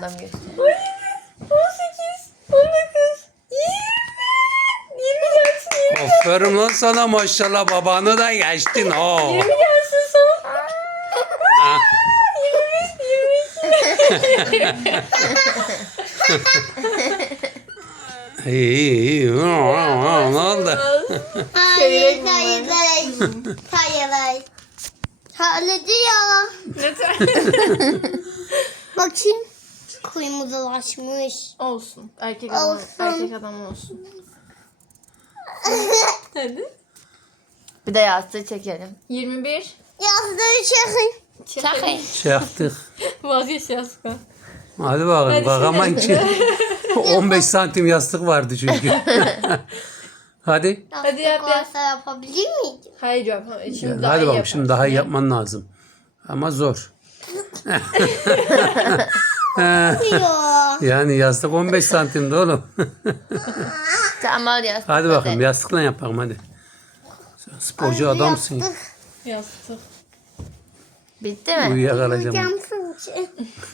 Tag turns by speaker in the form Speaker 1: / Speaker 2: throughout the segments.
Speaker 1: Adam göster.
Speaker 2: 18, 19, 20 gelsin 20.
Speaker 3: Aferin lan sana maşallah babanı da geçtin ha.
Speaker 2: 20 gelsin son.
Speaker 3: Ha.
Speaker 2: 22.
Speaker 3: İyi. Ne oldu?
Speaker 4: Hayır, hayır, hayır. Hayır, hayır. Halledi ya.
Speaker 2: Lütfen.
Speaker 4: Bakayım. Kırmızılaşmış.
Speaker 2: Olsun. Erkek adam,
Speaker 4: Olsun.
Speaker 2: erkek adam olsun. Hadi.
Speaker 1: Bir de yastığı çekelim.
Speaker 2: 21.
Speaker 4: Yazdığı çekin.
Speaker 1: Çakın.
Speaker 3: Çaktık.
Speaker 2: Vazgeç yastıktan.
Speaker 3: Hadi bakalım.
Speaker 2: Hadi
Speaker 3: Bakaman ki. 15 santim yastık vardı çünkü. Hadi.
Speaker 2: Hadi yap, yap.
Speaker 4: Varsa yapabilir miydim?
Speaker 2: Hayır yok. Şimdi daha
Speaker 3: Hadi
Speaker 2: iyi
Speaker 3: bakalım şimdi daha iyi
Speaker 2: yaparsın.
Speaker 3: yapman lazım. Ama zor.
Speaker 4: Yok.
Speaker 3: Yani yastık 15 santimdi oğlum.
Speaker 1: Tamam al yastık.
Speaker 3: Hadi bakalım yastıkla yapalım hadi. Sen sporcu adamsın.
Speaker 4: Yaptık.
Speaker 2: Yastık.
Speaker 1: Bitti mi?
Speaker 3: Uyuyakalacağım.
Speaker 4: Yapsın ki.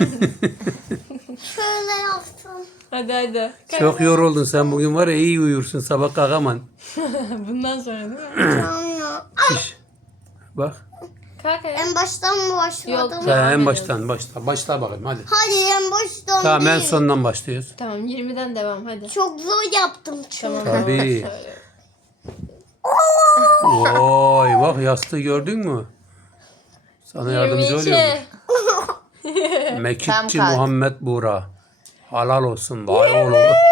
Speaker 4: Şöyle yaptım.
Speaker 2: Hadi hadi.
Speaker 3: Çok yoruldun sen bugün var ya iyi uyursun sabah kalkaman.
Speaker 2: Bundan sonra değil mi?
Speaker 4: Tamam ya.
Speaker 3: İş. Bak.
Speaker 2: Kalk ayağa.
Speaker 4: En baştan mı başladım?
Speaker 2: Yok.
Speaker 3: Ha,
Speaker 2: Devam
Speaker 3: en
Speaker 2: ediyoruz.
Speaker 3: baştan başla bakalım hadi.
Speaker 4: Hadi en baştan
Speaker 3: Tamam en
Speaker 4: değil.
Speaker 3: sondan başlıyoruz.
Speaker 2: Tamam 20'den devam hadi.
Speaker 4: Çok zor yaptım çünkü.
Speaker 2: Tamam.
Speaker 3: Tabii.
Speaker 2: tamam, söyle.
Speaker 3: Vay bak yastığı gördün mü? Sana yardımcı
Speaker 2: 22.
Speaker 3: oluyor.
Speaker 1: Tam
Speaker 3: Mekikçi
Speaker 1: kalk.
Speaker 3: Muhammed Buğra. Halal olsun vay oğlum.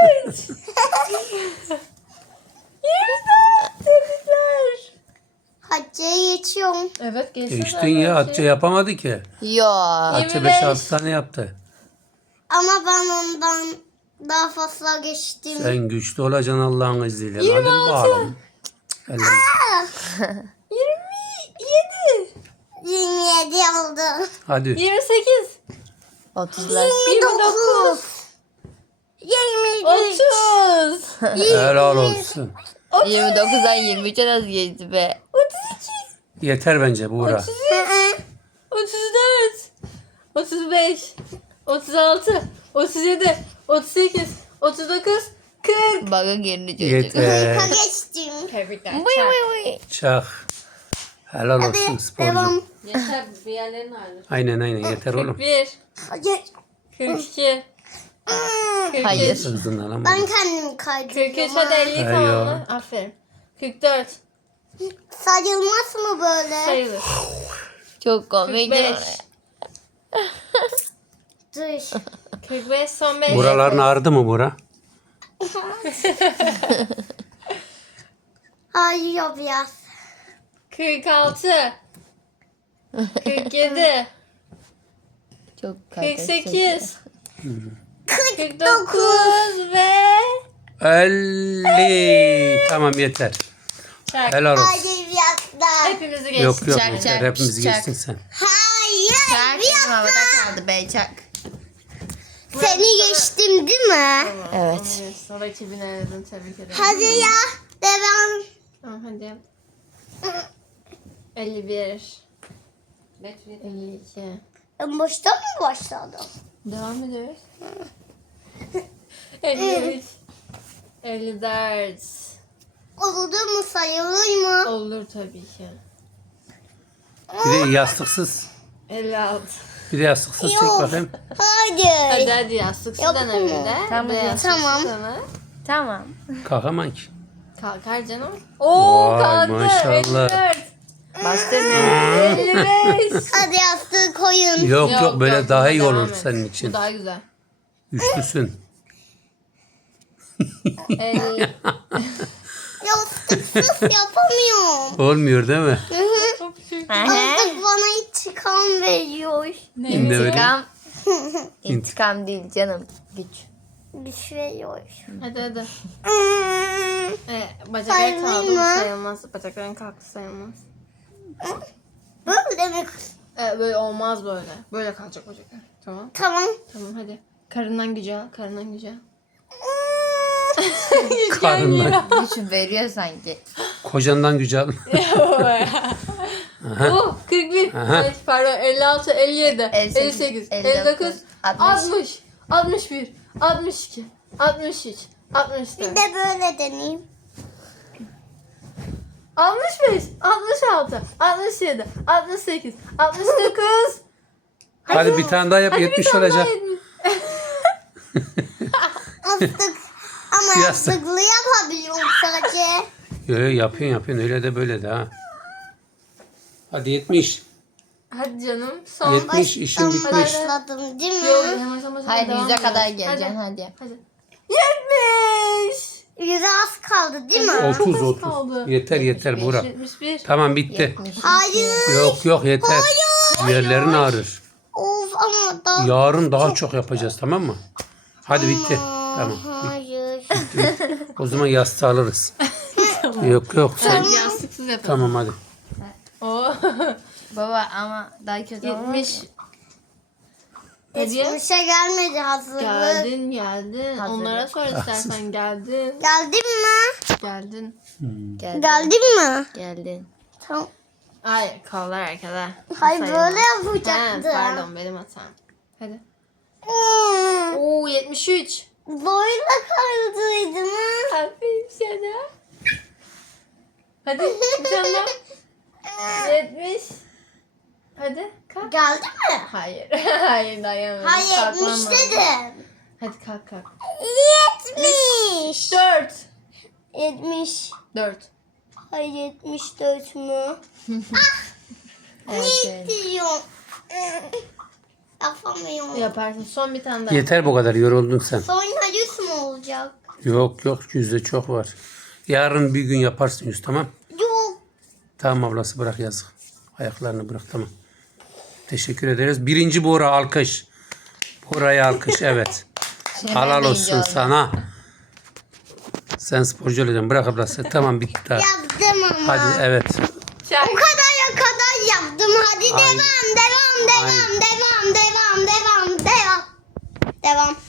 Speaker 2: Tebrikler.
Speaker 4: Hacı'ya geçiyorum.
Speaker 2: Evet geçti.
Speaker 3: Geçtin ya Hatice yapamadı ki.
Speaker 1: Yo.
Speaker 3: Hatice
Speaker 2: 25.
Speaker 3: 5-6 tane yaptı.
Speaker 4: Ama ben ondan daha fazla geçtim.
Speaker 3: Sen güçlü olacaksın Allah'ın izniyle. 26. Hadi bakalım. Ellerini.
Speaker 2: 27.
Speaker 4: 27 oldu.
Speaker 3: Hadi.
Speaker 2: 28.
Speaker 1: 30'lar.
Speaker 2: 29.
Speaker 4: 23.
Speaker 2: 30.
Speaker 3: Helal olsun.
Speaker 1: 29'dan 23'e nasıl geçti be?
Speaker 2: 32.
Speaker 3: Yeter bence Buğra.
Speaker 2: 34. 35. 36. 37. 38. 39. 40.
Speaker 1: Bakın yerini çocuk.
Speaker 3: Yeter.
Speaker 4: Geçtim.
Speaker 2: Tebrikler.
Speaker 3: Çak. Helal olsun sporcu.
Speaker 4: Devam.
Speaker 2: Yeter bir yerlerin ağrır.
Speaker 3: Aynen yeter oğlum.
Speaker 2: 41.
Speaker 4: Hadi.
Speaker 2: 42. 43.
Speaker 1: Hayır.
Speaker 3: Hızından ama.
Speaker 4: Ben kendimi kaydediyorum.
Speaker 2: 43 hadi 50
Speaker 3: Eyvah.
Speaker 2: tamamla. Aferin. 44.
Speaker 4: Sayılmaz mı böyle?
Speaker 2: Sayılır.
Speaker 1: Çok komik.
Speaker 2: 45.
Speaker 4: Dur.
Speaker 2: 45 son 5.
Speaker 3: Buraların ağrıdı mı Buğra?
Speaker 4: Ağrıyor biraz.
Speaker 2: 46. 47.
Speaker 1: Çok kaliteli.
Speaker 2: 48.
Speaker 4: 49.
Speaker 2: 49 ve
Speaker 3: 50. Tamam yeter.
Speaker 2: çak.
Speaker 3: Helal olsun.
Speaker 4: Hadi biraz daha.
Speaker 2: Hepimizi geçtik.
Speaker 3: Yok yok
Speaker 1: Çak,
Speaker 3: yeter.
Speaker 1: çak,
Speaker 3: Hepimizi
Speaker 1: çak.
Speaker 3: geçtin sen.
Speaker 4: Hayır.
Speaker 1: Çak. Benim havada kaldı be çak.
Speaker 4: Seni geçtim değil mi?
Speaker 1: Evet.
Speaker 2: Evet, sonra 2000 aradın tebrik ederim.
Speaker 4: Hadi ya. Devam.
Speaker 2: Tamam hadi. 51. 52.
Speaker 4: En baştan mı başladım?
Speaker 2: Devam ediyoruz. 53. 54.
Speaker 4: Oldu mu sayılır mı?
Speaker 2: Olur tabii ki.
Speaker 3: Bir de yastıksız.
Speaker 2: 56.
Speaker 3: Bir de yastıksız çek bakayım.
Speaker 4: Hadi.
Speaker 2: Hadi yastık sizden evinde.
Speaker 1: Tamam,
Speaker 2: Bir de yastık
Speaker 4: tamam.
Speaker 2: sana.
Speaker 1: Tamam.
Speaker 3: Kalkaman ki.
Speaker 2: Kalkar canım. Oo
Speaker 3: Vay,
Speaker 2: kalktı.
Speaker 3: maşallah.
Speaker 2: 54.
Speaker 1: Bastırmıyor.
Speaker 2: 55.
Speaker 4: Hadi yastığı koyun.
Speaker 3: Yok böyle daha iyi
Speaker 2: devam
Speaker 3: olur
Speaker 2: et.
Speaker 3: senin
Speaker 2: Bu
Speaker 3: için.
Speaker 2: daha güzel.
Speaker 3: Güçlüsün.
Speaker 2: 50.
Speaker 4: Yastıksız yapamıyorum.
Speaker 3: Olmuyor değil mi?
Speaker 4: Yastık bana intikam veriyor.
Speaker 3: Şimdi öyle.
Speaker 1: İntikam. İntikam değil canım. Güç.
Speaker 4: Güç veriyor.
Speaker 2: Hadi hadi. Bacaklar
Speaker 4: Sayılır
Speaker 2: kaldı
Speaker 4: mı?
Speaker 2: sayılmaz. Bacakların kalktı sayılmaz.
Speaker 4: Böyle mi?
Speaker 2: Böyle olmaz böyle. Böyle kalacak bacaklar. Tamam.
Speaker 4: Tamam.
Speaker 2: Tamam hadi. Karından gücü al. Karından gücü al.
Speaker 3: Karnından.
Speaker 1: Güç veriyor sanki.
Speaker 3: Kocandan gücü al.
Speaker 2: 41.
Speaker 3: Aha.
Speaker 2: Ay, pardon 56, 57,
Speaker 1: 58,
Speaker 2: 58,
Speaker 1: 59,
Speaker 2: 59, 60,
Speaker 1: 60,
Speaker 2: 61, 62, 63, 64,
Speaker 4: Bir de böyle deneyeyim.
Speaker 2: 65, 66, 67, 68, 69.
Speaker 3: Hadi bir tane daha yap 70 olacak.
Speaker 4: Yastık. Ama
Speaker 3: Yastık.
Speaker 4: yastıklı yapabiliyorum sadece.
Speaker 3: Yapıyorsun öyle de böyle de ha. Hadi 70.
Speaker 2: Hadi canım. Son.
Speaker 3: 70 işin bitmiş.
Speaker 4: Başladım değil mi?
Speaker 2: Yok, yavaş
Speaker 1: Hayır
Speaker 2: devam
Speaker 1: 100'e kadar
Speaker 2: ediyoruz.
Speaker 1: geleceksin hadi.
Speaker 2: Hadi. 70.
Speaker 4: Yüze az kaldı değil mi?
Speaker 3: 30
Speaker 2: az
Speaker 3: 30.
Speaker 2: kaldı.
Speaker 3: Yeter Burak.
Speaker 2: 71.
Speaker 3: Tamam bitti.
Speaker 1: 72.
Speaker 4: Hayır.
Speaker 3: Yok yeter. Yerlerin ağrır.
Speaker 4: Of ama daha...
Speaker 3: Yarın daha çok yapacağız tamam mı? Hadi bitti. Tamam.
Speaker 4: Hayır.
Speaker 3: O zaman yastığı alırız. Yok. Sen...
Speaker 2: Yastıksız yapalım.
Speaker 3: Tamam hadi.
Speaker 2: Oo.
Speaker 1: Baba ama daha kötü olmaz
Speaker 2: 70.
Speaker 1: mı?
Speaker 2: Hediye.
Speaker 4: Hiçbir şey gelmedi hazırlık.
Speaker 2: Geldin.
Speaker 1: Hazırlık.
Speaker 2: Onlara sor istersen geldin.
Speaker 4: Geldin mi?
Speaker 2: Geldin.
Speaker 1: Geldin.
Speaker 4: Geldin mi?
Speaker 1: Geldin.
Speaker 4: Tamam.
Speaker 2: Hayır kaldılar arkada.
Speaker 4: Hayır
Speaker 2: Sayılmaz.
Speaker 4: böyle
Speaker 2: He,
Speaker 4: yapacaktım.
Speaker 2: pardon benim hatam. Hadi.
Speaker 4: Hmm,
Speaker 2: Oo 73.
Speaker 4: Böyle kaldıydım ha.
Speaker 2: Aferin sana. Hadi bir tane daha. 70. Hadi kalk.
Speaker 4: Geldi mi?
Speaker 2: Hayır. Hayır dayanamadım.
Speaker 4: Hayır
Speaker 2: Kalkmam
Speaker 4: 70
Speaker 2: lazım.
Speaker 4: dedim.
Speaker 2: Hadi kalk.
Speaker 4: 70.
Speaker 2: 4.
Speaker 4: 70.
Speaker 2: 4.
Speaker 4: Hayır 74 mü?
Speaker 1: Evet,
Speaker 4: Ne
Speaker 1: evet.
Speaker 4: diyorum? Yapamıyorum.
Speaker 2: Yaparsın. Son bir tane daha.
Speaker 3: Yeter bu kadar yoruldun sen.
Speaker 4: Sonra 100 mü olacak?
Speaker 3: Yok yüzde çok var. Yarın bir gün yaparsın yüz tamam.
Speaker 4: Yok.
Speaker 3: Tamam ablası bırak yazık. Ayaklarını bırak tamam. Teşekkür ederiz. Birinci Buğra alkış. Buğra'ya alkış evet. Halal
Speaker 1: birinci
Speaker 3: olsun
Speaker 1: oldum.
Speaker 3: sana. Sen sporcu olacaksın. Bırak ablası. Tamam bitti.
Speaker 4: Yaptım ama.
Speaker 3: Hadi evet.
Speaker 2: Çak.
Speaker 4: O kadar yaptım. Hadi
Speaker 3: Aynen.
Speaker 4: devam. Devam.
Speaker 3: Aynen.
Speaker 4: Devam. Devam. Devam. Devam. Devam. Devam.